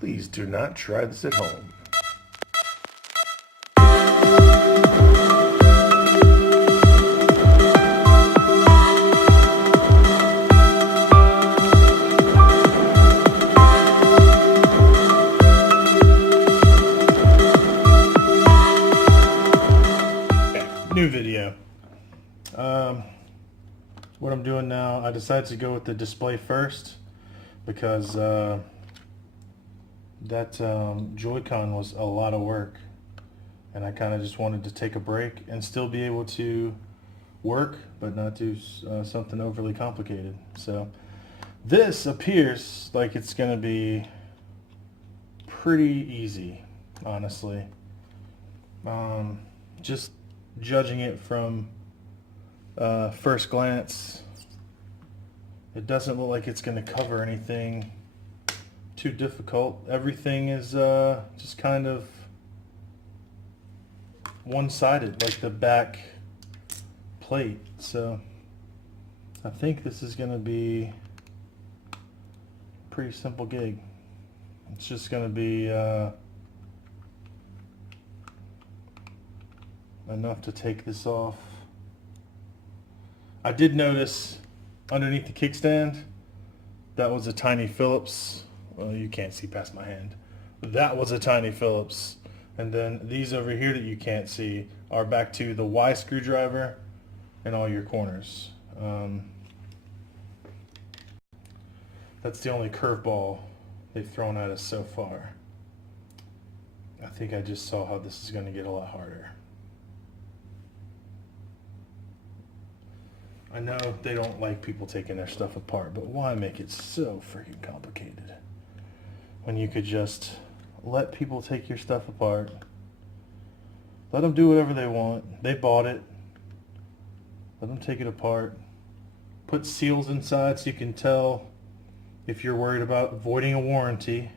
Please do not try this at home. New video. What I'm doing now, I decided to go with the display first because that Joy-Con was a lot of work, and I kind of just wanted to take a break and still be able to work but not do something overly complicated. So this appears like it's going to be pretty easy, honestly. Just judging it from first glance, it doesn't look like it's going to cover anything too difficult. Everything is just kind of one-sided, like the back plate. So I think this is going to be a pretty simple gig. It's just going to be enough to take this off. I did notice underneath the kickstand that was a tiny Phillips. Well, you can't see past my hand. That was a tiny Phillips. And then these over here that you can't see are back to the Y screwdriver and all your corners. That's the only curveball they've thrown at us so far. I think I just saw how this is going to get a lot harder. I know they don't like people taking their stuff apart, but why make it so freaking complicated when you could just let people take your stuff apart? Let them do whatever they want. They bought it. Let them take it apart. Put seals inside so you can tell if you're worried about voiding a warranty.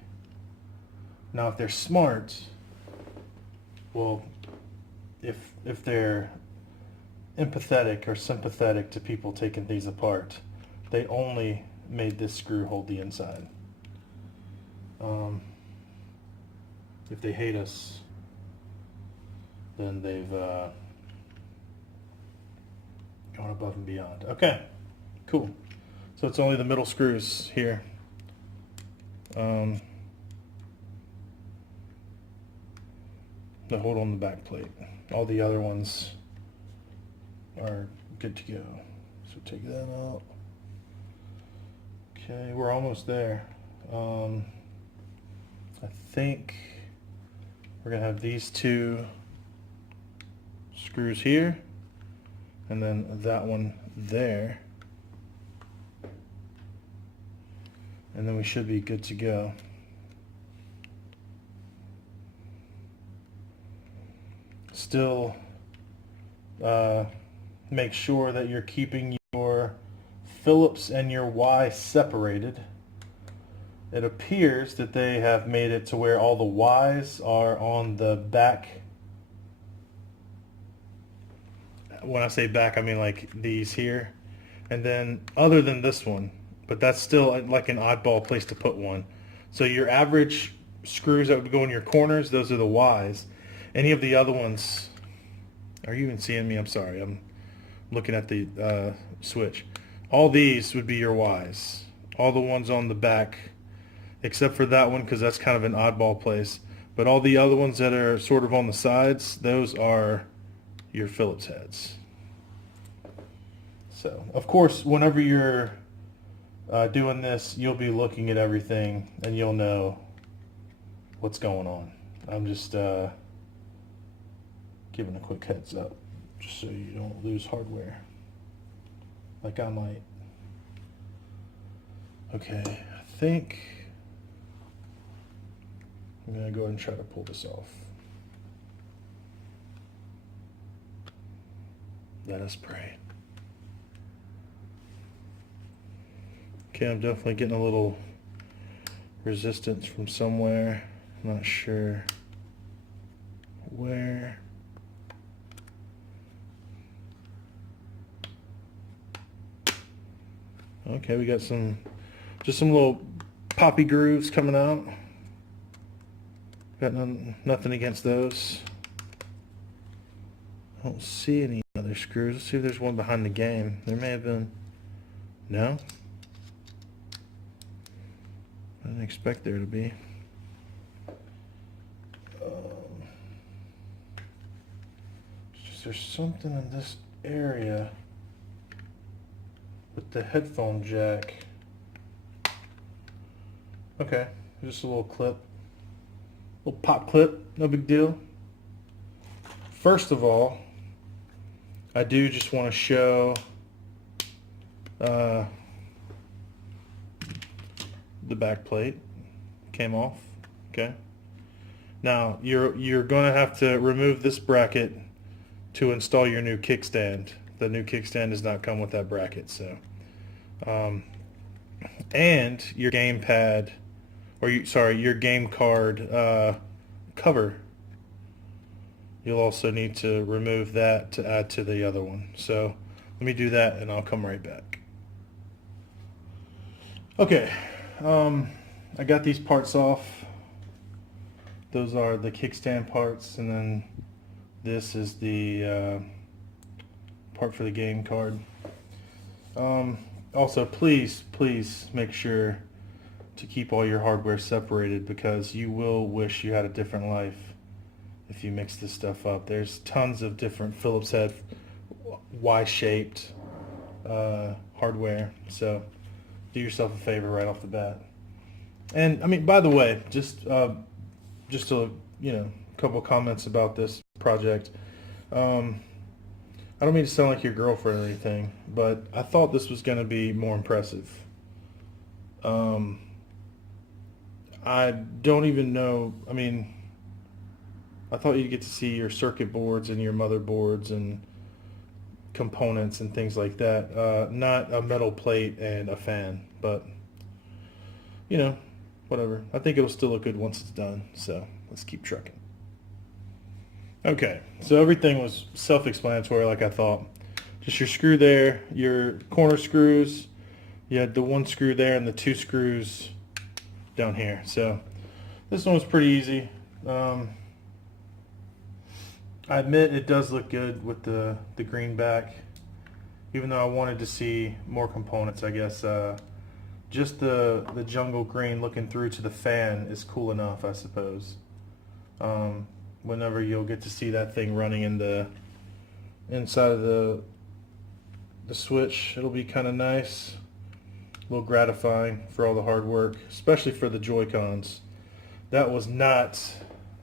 Now, if they're smart, well, if they're empathetic or sympathetic to people taking things apart, they only made this screw hold the inside. If they hate us, then they've gone above and beyond. Okay, cool. So it's only the middle screws here. That hold on the back plate. All the other ones are good to go. So take that out. Okay, we're almost there. I think we're gonna have these two screws here and then that one there, and then we should be good to go. Still make sure that you're keeping your Phillips and your Y separated. It appears that they have made it to where all the Ys are on the back. When I say back, I mean like these here. And then other than this one, but that's still like an oddball place to put one. So your average screws that would go in your corners, those are the Ys. Any of the other ones, are you even seeing me? I'm sorry, I'm looking at the switch. All these would be your Ys. All the ones on the back, except for that one because that's kind of an oddball place. But all the other ones that are sort of on the sides, those are your Phillips heads. So, of course, whenever you're doing this, you'll be looking at everything and you'll know what's going on. I'm just giving a quick heads up just so you don't lose hardware like I might. Okay, I think I'm going to go ahead and try to pull this off. Let us pray. Okay, I'm definitely getting a little resistance from somewhere. Not sure where. Okay, we got just some little poppy grooves coming out. Got nothing against those. I don't see any other screws. Let's see if there's one behind the game. There may have been. No? I didn't expect there to be. It's just there's something in this area with the headphone jack. Okay, just a little clip. Little pop clip, no big deal. First of all, I do just want to show the back plate came off. Okay. Now you're going to have to remove this bracket to install your new kickstand. The new kickstand does not come with that bracket, so and your game pad, or your game card cover. You'll also need to remove that to add to the other one. So let me do that and I'll come right back. Okay, I got these parts off. Those are the kickstand parts, and then this is the part for the game card. Also, please make sure to keep all your hardware separated, because you will wish you had a different life if you mix this stuff up. There's tons of different Phillips head Y-shaped hardware, so do yourself a favor right off the bat. And I mean, by the way, just a couple of comments about this project. I don't mean to sound like your girlfriend or anything, but I thought this was going to be more impressive. I don't even know. I mean, I thought you'd get to see your circuit boards and your motherboards and components and things like that. Not a metal plate and a fan, but whatever. I think it'll still look good once it's done. So let's keep trucking. Okay, so everything was self-explanatory like I thought. Just your screw there, your corner screws. You had the one screw there and the two screws down here. So this one was pretty easy. I admit it does look good with the green back, even though I wanted to see more components, I guess. Just the jungle green looking through to the fan is cool enough, I suppose. Whenever you'll get to see that thing running in the inside of the switch, it'll be kind of nice, a little gratifying for all the hard work, especially for the Joy-Cons. That was not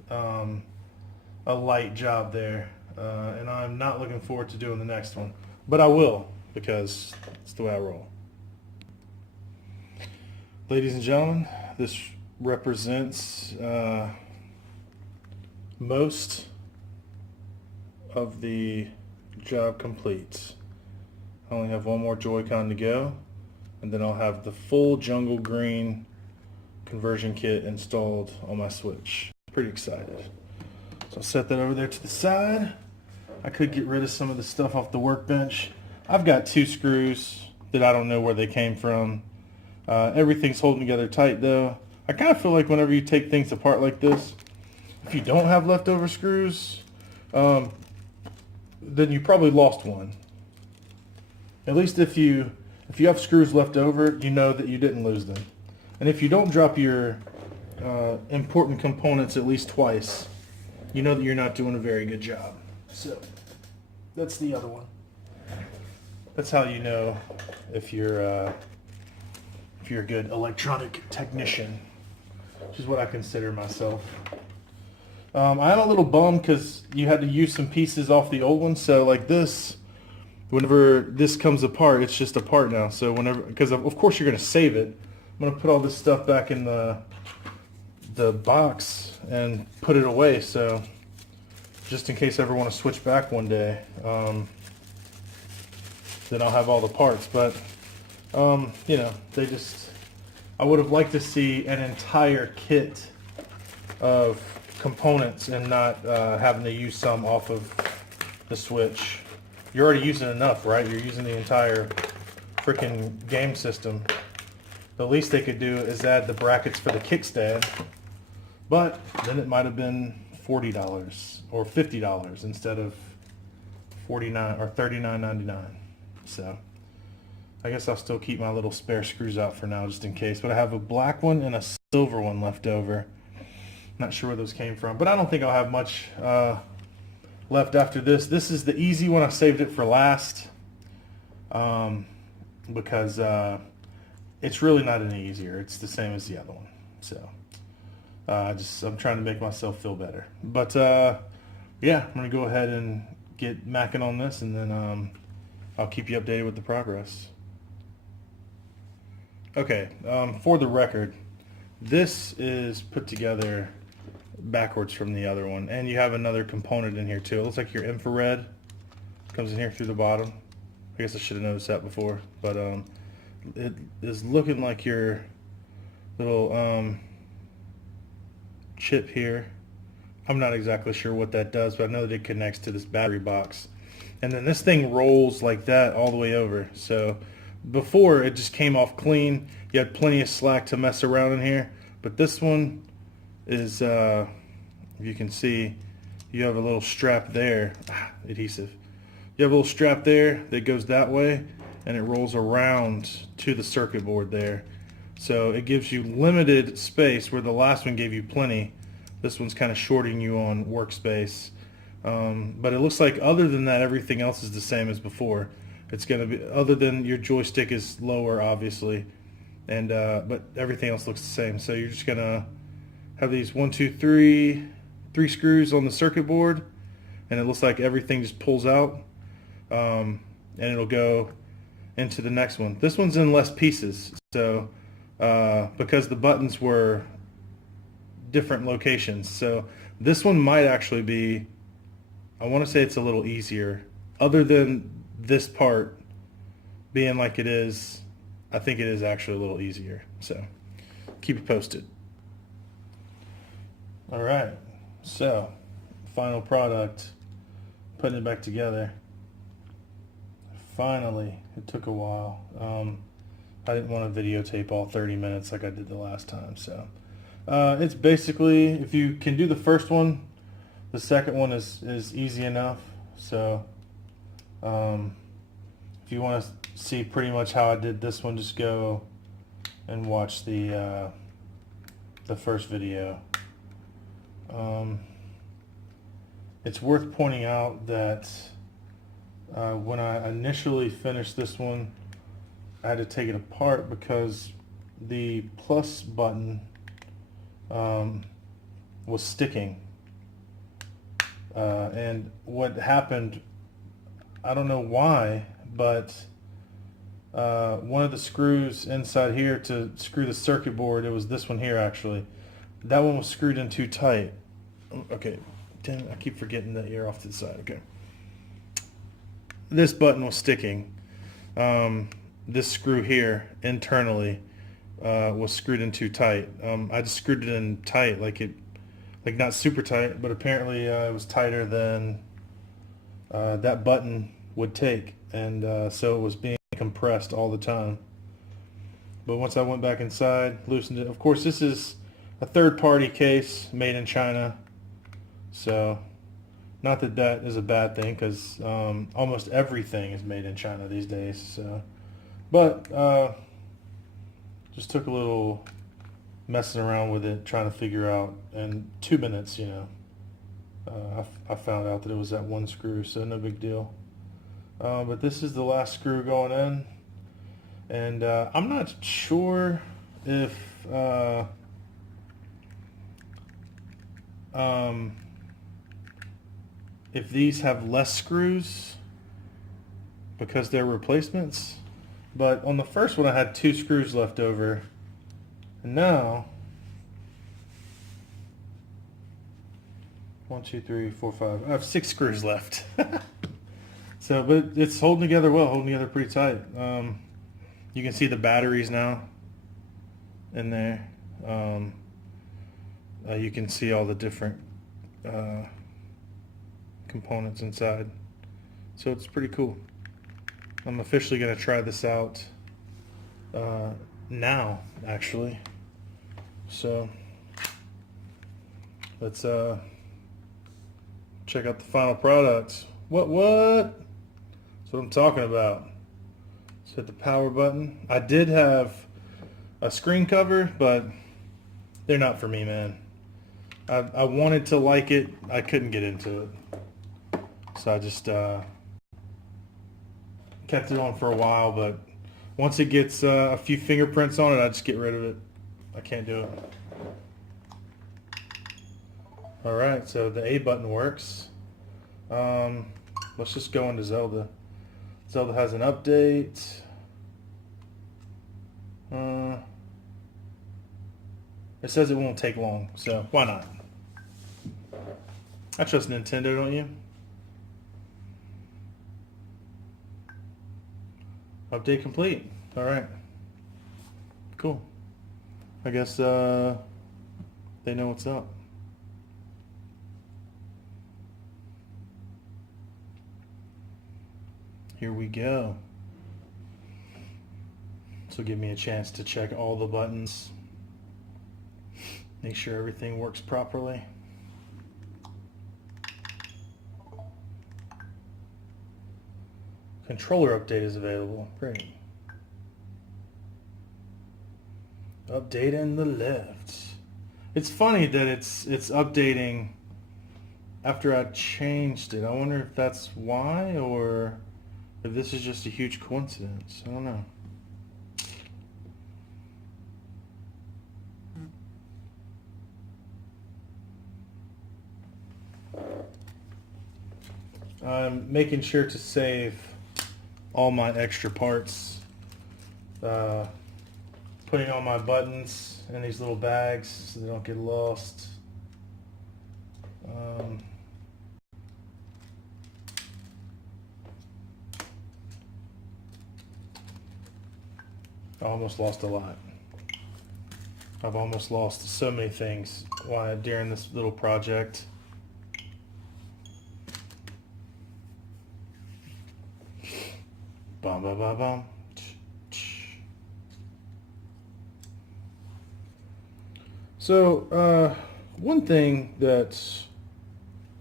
a light job there, and I'm not looking forward to doing the next one, but I will, because it's the way I roll. Ladies and gentlemen, this represents most of the job complete. I only have one more Joy-Con to go, and then I'll have the full jungle green conversion kit installed on my Switch. Pretty excited. So I'll set that over there to the side. I could get rid of some of the stuff off the workbench. I've got two screws that I don't know where they came from. Everything's holding together tight though. I kind of feel like whenever you take things apart like this, if you don't have leftover screws, then you probably lost one. At least if you have screws left over, you know that you didn't lose them. And if you don't drop your important components at least twice, you know that you're not doing a very good job. So that's the other one. That's how you know if you're a good electronic technician, which is what I consider myself. I'm a little bummed because you had to use some pieces off the old one. So like this, whenever this comes apart, it's just apart now. So whenever, because of course you're going to save it, I'm going to put all this stuff back in the box and put it away. So just in case I ever want to switch back one day, then I'll have all the parts. But I would have liked to see an entire kit of components and not having to use some off of the Switch. You're already using enough, right? You're using the entire freaking game system. The least they could do is add the brackets for the kickstand, But then it might have been $40 or $50 instead of $49 or $39.99. So I guess I'll still keep my little spare screws out for now just in case. But I have a black one and a silver one left over. Not sure where those came from, but I don't think I'll have much left after this. This is the easy one. I saved it for last because it's really not any easier. It's the same as the other one. So I'm trying to make myself feel better. But yeah, I'm going to go ahead and get macking on this, and then I'll keep you updated with the progress. Okay, for the record, this is put together backwards from the other one, and you have another component in here too. It looks like your infrared comes in here through the bottom. I guess I should have noticed that before, but it is looking like your little chip here. I'm not exactly sure what that does, but I know that it connects to this battery box, and then this thing rolls like that all the way over. So before, it just came off clean. You had plenty of slack to mess around in here, but this one is, if you can see, you have a little strap there, adhesive. You have a little strap there that goes that way, and it rolls around to the circuit board there. So it gives you limited space where the last one gave you plenty. This one's kind of shorting you on workspace. But it looks like other than that, everything else is the same as before. It's going to be, other than your joystick is lower, obviously, and but everything else looks the same. So you're just going to have these 1, 2, 3 screws on the circuit board, and it looks like everything just pulls out, and it'll go into the next one. This one's in less pieces, so because the buttons were different locations, so this one might actually be, I want to say it's a little easier. Other than this part being like it is, I think it is actually a little easier. So keep it posted. All right, so final product, putting it back together. Finally, it took a while. I didn't want to videotape all 30 minutes like I did the last time. So it's basically, if you can do the first one, the second one is easy enough. So if you want to see pretty much how I did this one, just go and watch the first video. It's worth pointing out that when I initially finished this one, I had to take it apart because the plus button was sticking. And what happened, I don't know why, but one of the screws inside here to screw the circuit board, it was this one here actually, that one was screwed in too tight. Okay, damn, I keep forgetting that you're off to the side. Okay, this button was sticking. This screw here internally was screwed in too tight. I just screwed it in tight, like not super tight, but apparently it was tighter than that button would take, and so it was being compressed all the time. But once I went back inside, loosened it. Of course, this is a third-party case made in China, so not that that is a bad thing, because almost everything is made in China these days. So, but just took a little messing around with it, trying to figure out. In 2 minutes, you know, I found out that it was that one screw, so no big deal. But this is the last screw going in, and I'm not sure if these have less screws because they're replacements, but on the first one I had 2 screws left over, and now 1, 2, 3, 4, 5. I have 6 screws left. So, but it's holding together well, holding together pretty tight. You can see the batteries now in there. You can see all the different components inside. So it's pretty cool. I'm officially going to try this out now, actually. So let's check out the final product. What? That's what I'm talking about. Let's hit the power button. I did have a screen cover, but they're not for me, man. I wanted to like it. I couldn't get into it. So I just kept it on for a while, but once it gets a few fingerprints on it, I just get rid of it. I can't do it. Alright, so the A button works. Let's just go into Zelda. Zelda has an update. It says it won't take long, so why not? I trust Nintendo, don't you? Update complete. Alright. Cool. I guess they know what's up. Here we go. This will give me a chance to check all the buttons. Make sure everything works properly. Controller update is available. Great. Update in the left. It's funny that it's updating after I changed it. I wonder if that's why, or if this is just a huge coincidence. I don't know. I'm making sure to save all my extra parts. Putting all my buttons in these little bags so they don't get lost. I almost lost a lot. I've almost lost so many things during this little project. Bum, bum, bum, bum. So, one thing that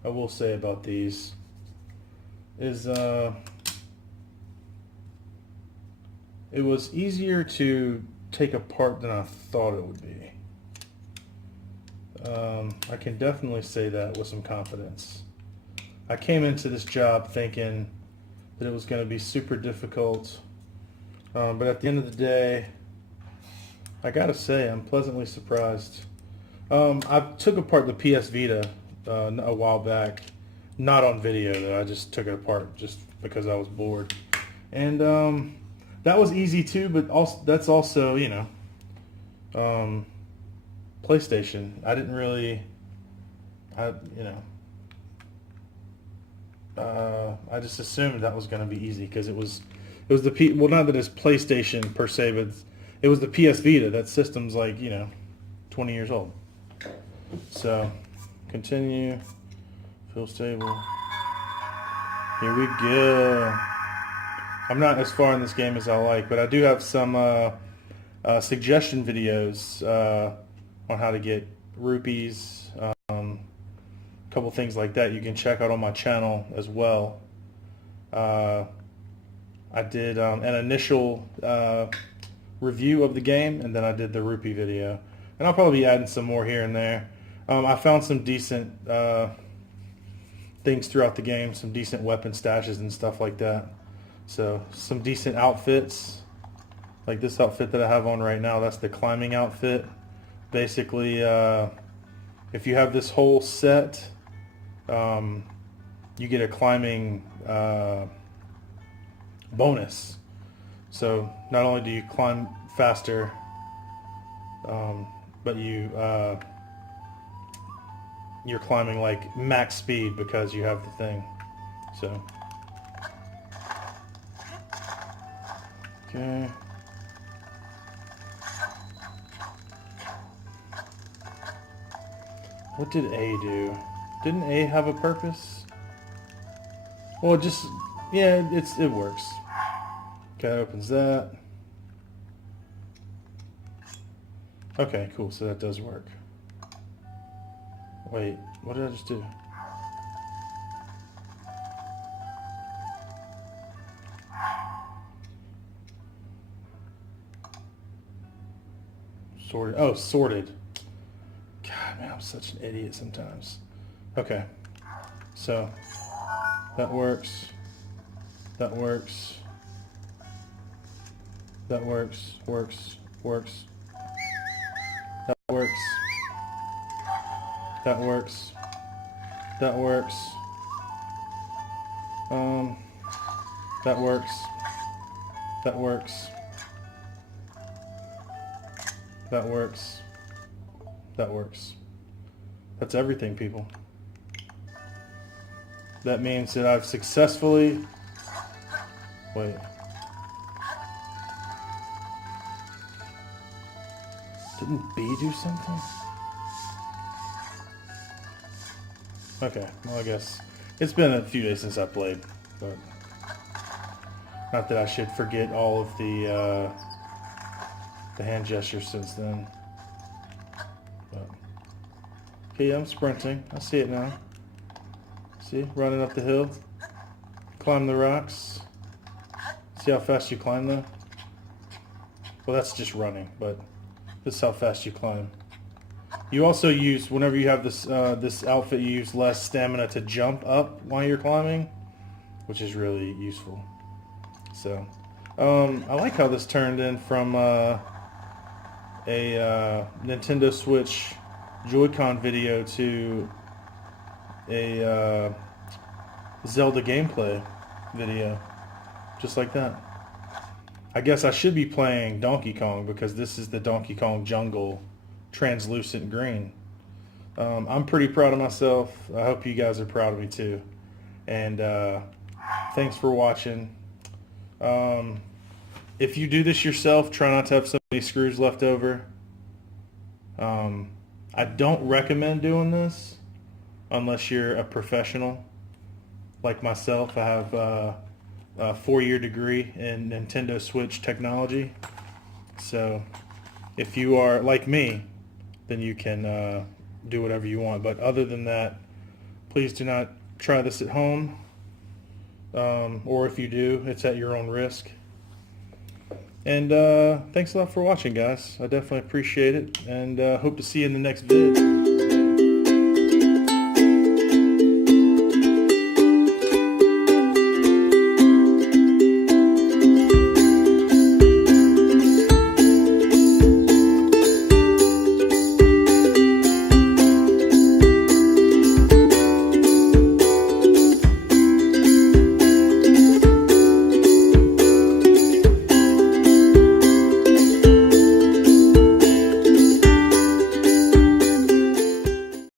I will say about these is it was easier to take apart than I thought it would be. I can definitely say that with some confidence. I came into this job thinking that it was going to be super difficult, but at the end of the day, I gotta say I'm pleasantly surprised. I took apart the PS Vita a while back, not on video though. I just took it apart just because I was bored, and that was easy too. But also that's also, you know, PlayStation. I didn't really, I just assumed that was going to be easy because it was the well, not that it's PlayStation per se, but it was the PS Vita. That system's like, 20 years old. So, continue, feel stable. Here we go. I'm not as far in this game as I like, but I do have some suggestion videos on how to get rupees, a couple things like that you can check out on my channel as well. I did an initial review of the game, and then I did the rupee video, and I'll probably be adding some more here and there. I found some decent things throughout the game, some decent weapon stashes and stuff like that. So some decent outfits, like this outfit that I have on right now. That's the climbing outfit. Basically, if you have this whole set, you get a climbing bonus. So not only do you climb faster, but you're climbing like max speed because you have the thing. So okay. What did A do? Didn't A have a purpose? Well, just, yeah, it works. Okay, opens that. Okay, cool, so that does work. Wait, what did I just do? Sorted. Oh, sorted. God, man, I'm such an idiot sometimes. Okay. So, that works. That works. That works. Works. Works. That works. That works. That works. That works. That works. That works. That works. That's everything, people. That means that I've successfully... Wait. Didn't B do something? Okay, well I guess it's been a few days since I played, but not that I should forget all of the hand gestures since then. But, okay, I'm sprinting. I see it now. See, running up the hill, climb the rocks. See how fast you climb though? Well, that's just running, but this is how fast you climb. You also use, whenever you have this this outfit, you use less stamina to jump up while you're climbing, which is really useful. So, I like how this turned in from a Nintendo Switch Joy-Con video to a Zelda gameplay video, just like that. I guess I should be playing Donkey Kong because this is the Donkey Kong Jungle translucent green. I'm pretty proud of myself. I hope you guys are proud of me too. And thanks for watching. If you do this yourself, try not to have so many screws left over. I don't recommend doing this unless you're a professional like myself. I have a 4-year degree in Nintendo Switch technology. So if you are like me, then you can do whatever you want. But other than that, please do not try this at home. Or if you do, it's at your own risk. And thanks a lot for watching, guys. I definitely appreciate it. And hope to see you in the next vid.